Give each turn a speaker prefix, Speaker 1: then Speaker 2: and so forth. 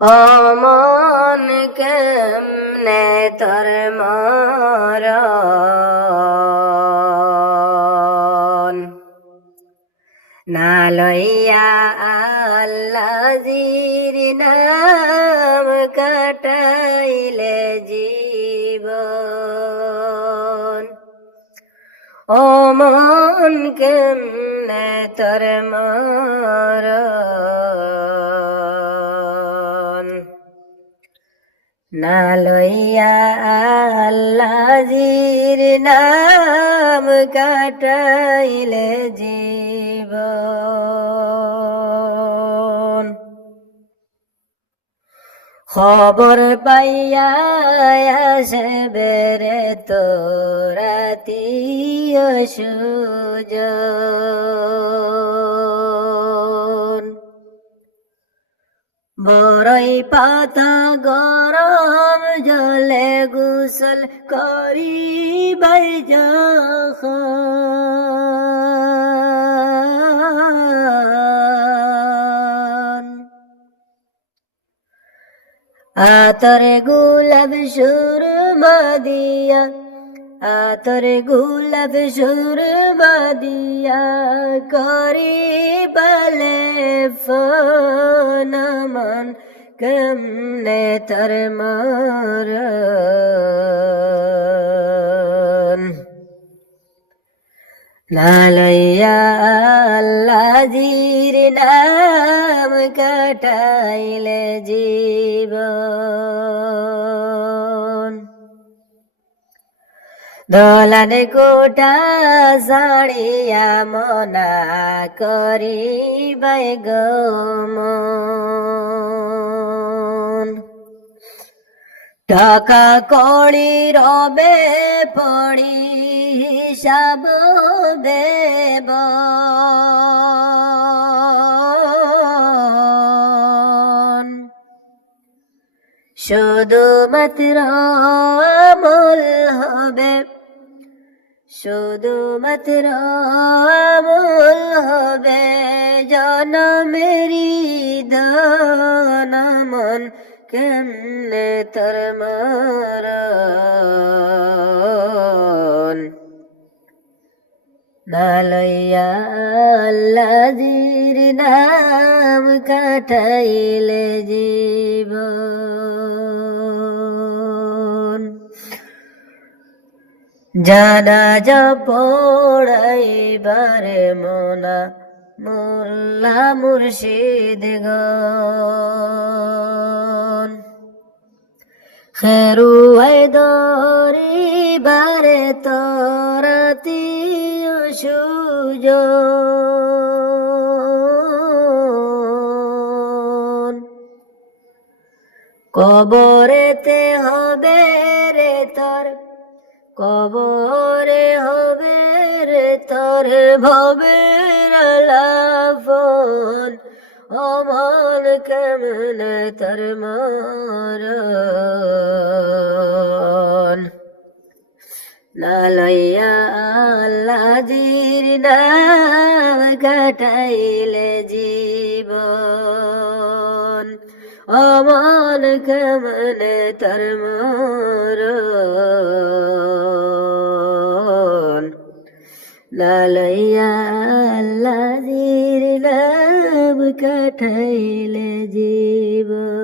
Speaker 1: অমন কেমনে তোর মরণ না লইয়া আল্লাজির নাম কাটাইলে জীবন। ও মন কেমনে তোর মরণ না লইয়া আল্লাজির নাম কাটাইলে জীবন খবর পাইয়া আসে বেরে তোরাতি সুজন বড়ই পাতা গরম জলে গুসল করি বাই আতরে গুলাব সুরমা দিয়া আতরে গুলাব সুরমা দিয়া করি বলে ফনমন, কেমনে তর মরণ? লালইয়া আল্লাজির নাম কাটাইলে জীবন দোলান কোটা সাড়িয়া মনা করি গমন টাকা কড়ি রবে পড়ি হিসাব দেব। শুধু মাত্র আমল হবে। শুধু মাত্র আমল হবে জনমেরি দানমন কেমনে তোর মরণ নালইয়া আল্লাদির নাম কাটাইলে জীবন। জানা যা পড়াইবারে মোনা, মোল্লা মুর্শিদ গন। খেরুয়াই দরি বারে তরাতি সুজন। কবরেতে হবে রে তোর কবরে হবে রে তোর ভবের লাফন অমন কেমন তোর মরণ। লালইয়া আল্লাদির নাম কাটাইলে জীবন। অমন কেমন তোর মরণ। লালাইয়া আল্লাহ জির লাভ কাঠাইলে জীবন